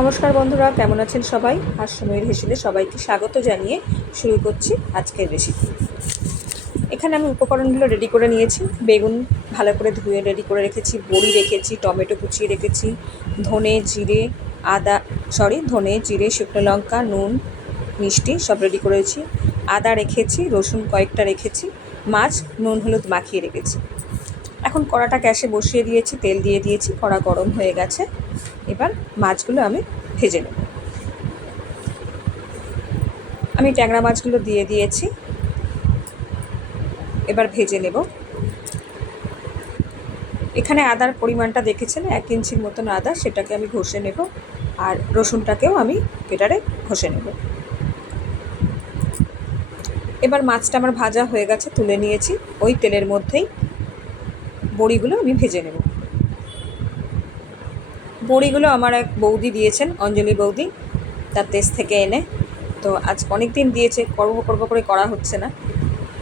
নমস্কার বন্ধুরা, কেমন আছেন সবাই? আর সময়ের হেসেলে সবাইকে স্বাগত জানিয়ে শুরু করছি আজকের রেসিপি। এখানে আমি উপকরণগুলো রেডি করে নিয়েছি। বেগুন ভালো করে ধুয়ে রেডি করে রেখেছি, বড়ি রেখেছি, টমেটো কুচিয়ে রেখেছি, ধনে জিরে শুকনো লঙ্কা, নুন, মিষ্টি সব রেডি করেছি। আদা রেখেছি, রসুন কয়েকটা রেখেছি, মাছ নুন হলুদ মাখিয়ে রেখেছি। এখন কড়াটা গ্যাসে বসিয়ে দিয়েছি, তেল দিয়ে দিয়েছি, কড়া গরম হয়ে গেছে। এবার মাছগুলো আমি ভেজে নেব। আমি ট্যাংরা মাছগুলো দিয়ে দিয়েছি, এবার ভেজে নেব। এখানে আদার পরিমাণটা দেখেছেন, 1 ইঞ্চির মতন আদা, সেটাকে আমি ঘষে নেব। আর রসুনটাকেও আমি গ্রেটারে ঘষে নেব। এবার মাছটা আমার ভাজা হয়ে গেছে, তুলে নিয়েছি। ওই তেলের মধ্যেই বড়িগুলো আমি ভেজে নেব। বড়িগুলো আমার এক বৌদি দিয়েছেন, অঞ্জলি বৌদি, তার দেশ থেকে এনে। তো আজ অনেক দিন দিয়েছে, করব করে করা হচ্ছে না।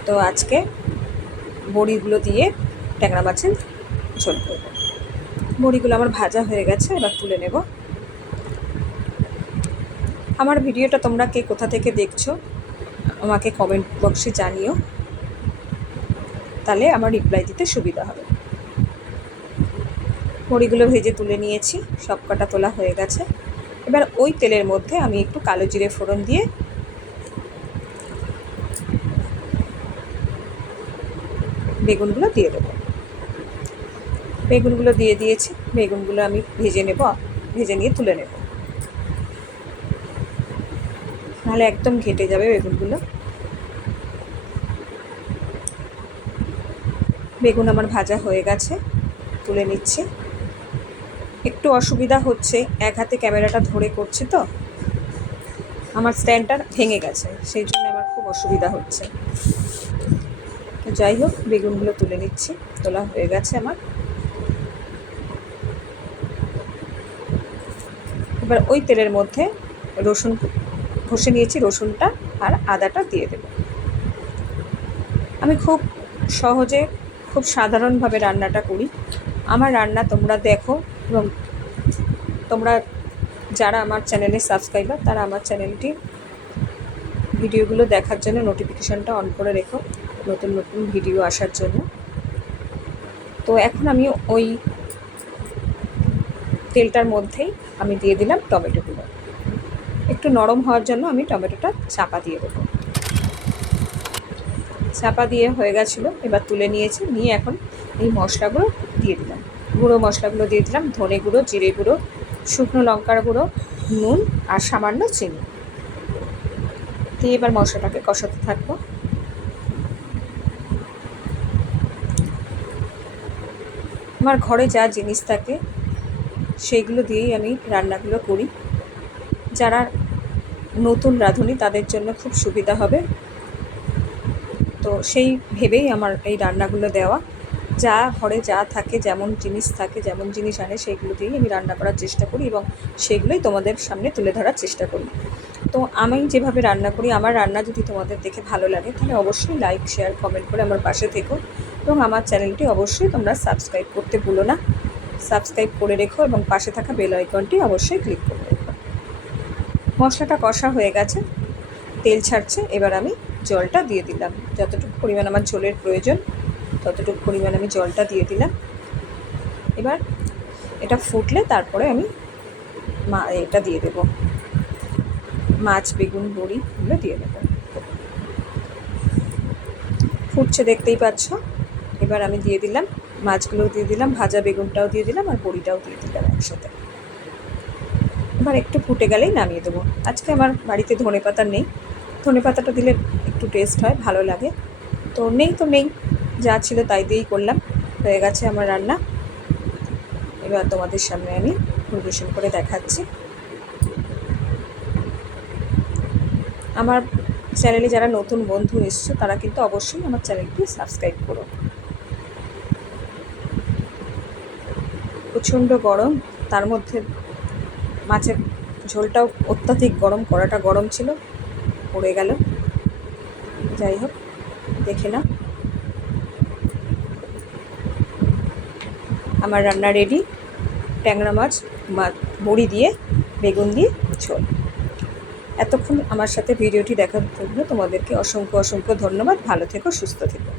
তো আজকে বড়িগুলো দিয়ে ট্যাংরা মাছের ঝোল করব। বড়িগুলো আমার ভাজা হয়ে গেছে, এবার তুলে নেব। আমার ভিডিওটা তোমরা কে কোথা থেকে দেখছো আমাকে কমেন্ট বক্সে জানিও, তাহলে আমার রিপ্লাই দিতে সুবিধা হবে। বড়িগুলো ভেজে তুলে নিয়েছি, সব কটা তোলা হয়ে গেছে। এবার ওই তেলের মধ্যে আমি একটু কালো জিরে ফোড়ন দিয়ে বেগুনগুলো দিয়ে দেবো। বেগুনগুলো দিয়ে দিয়েছি, বেগুনগুলো আমি ভেজে নেব, ভেজে নিয়ে তুলে নেব, নাহলে একদম ঘেটে যাবে বেগুনগুলো। বেগুন আমার ভাজা হয়ে গেছে, তুলে নিচ্ছি। একটু অসুবিধা হচ্ছে, এক হাতে ক্যামেরাটা ধরে করছি, তো আমার স্ট্যান্ডটা ভেঙে গেছে, সেই জন্য আমার খুব অসুবিধা হচ্ছে। যাই হোক, বেগুনগুলো তুলে নিচ্ছি, তোলা হয়ে গেছে আমার। এবার ওই তেলের মধ্যে রসুন ঘষে নিয়েছি, রসুনটা আর আদাটা দিয়ে দেব। আমি খুব সহজে, খুব সাধারণভাবে রান্নাটা করি। আমার রান্না তোমরা দেখো, এবং তোমরা যারা আমার চ্যানেলে সাবস্ক্রাইবার, তারা আমার চ্যানেলটি ভিডিওগুলো দেখার জন্য নোটিফিকেশানটা অন করে রেখো, নতুন নতুন ভিডিও আসার জন্য। তো এখন আমি ওই তেলটার মধ্যেই আমি দিয়ে দিলাম টমেটোগুলো। একটু নরম হওয়ার জন্য আমি টমেটোটা চাপা দিয়ে দেবো। চাপা দিয়ে হয়ে গেছিলো, এবার তুলে নিয়েছি, নিয়ে এখন এই মশলাগুলো দিয়ে দিলাম। গুঁড়ো মশলাগুলো দিয়ে দিলাম, ধনে গুঁড়ো, জিরে গুঁড়ো, শুকনো লঙ্কার গুঁড়ো, নুন আর সামান্য চিনি দিয়ে এবার মশলাটাকে কষাতে থাকবো। আমার ঘরে যা জিনিস থাকে সেইগুলো দিয়েই আমি রান্নাগুলো করি। যারা নতুন রাঁধুনি তাদের জন্য খুব সুবিধা হবে, তো সেই ভেবেই আমার এই রান্নাগুলো দেওয়া। যা ঘরে যা থাকে, যেমন জিনিস থাকে, যেমন জিনিস আনে, সেইগুলো দিয়েই আমি রান্না করার চেষ্টা করি, এবং সেগুলোই তোমাদের সামনে তুলে ধরার চেষ্টা করি। তো আমি যেভাবে রান্না করি, আমার রান্না যদি তোমাদের দেখে ভালো লাগে, তাহলে অবশ্যই লাইক, শেয়ার, কমেন্ট করে আমার পাশে থেকো, এবং আমার চ্যানেলটি অবশ্যই তোমরা সাবস্ক্রাইব করতে ভুলো না। সাবস্ক্রাইব করে রেখো এবং পাশে থাকা বেল আইকনটি অবশ্যই ক্লিক করে রেখো। মশলাটা কষা হয়ে গেছে, তেল ছাড়ছে, এবার আমি জলটা দিয়ে দিলাম। যতটুকু পরিমাণ আমার ঝোলের প্রয়োজন ততটুকু পরিমাণ আমি জলটা দিয়ে দিলাম। এবার এটা ফুটলে তারপরে আমি এটা দিয়ে দেবো, মাছ, বেগুন, বড়িগুলো দিয়ে দেবো। ফুটছে, দেখতেই পাচ্ছ। এবার আমি দিয়ে দিলাম মাছগুলোও দিয়ে দিলাম, ভাজা বেগুনটাও দিয়ে দিলাম, আর বড়িটাও দিয়ে দিলাম একসাথে। এবার একটু ফুটে গেলেই নামিয়ে দেবো। আজকে আমার বাড়িতে ধনেপাতা নেই, ধনেপাতাটা দিলে একটু টেস্ট হয়, ভালো লাগে। তো নেই, যা ছিল তাই দিয়েই করলাম। হয়ে গেছে আমার রান্না। এবার তোমাদের সামনে আমি পরিবেশন করে দেখাচ্ছি। আমার চ্যানেলে যারা নতুন বন্ধু এসছো, তারা কিন্তু অবশ্যই আমার চ্যানেলটি সাবস্ক্রাইব করো। প্রচণ্ড গরম, তার মধ্যে মাছের ঝোলটাও অত্যাধিক গরম, কড়াটা গরম ছিল, পড়ে গেল। যাই হোক, দেখে নাও, আমার রান্না রেডি। ট্যাংরা মাছ বড়ি দিয়ে বেগুন দিয়ে ঝোল। এতক্ষণ আমার সাথে ভিডিওটি দেখার জন্য তোমাদেরকে অসংখ্য অসংখ্য ধন্যবাদ। ভালো থেকো, সুস্থ থেকো।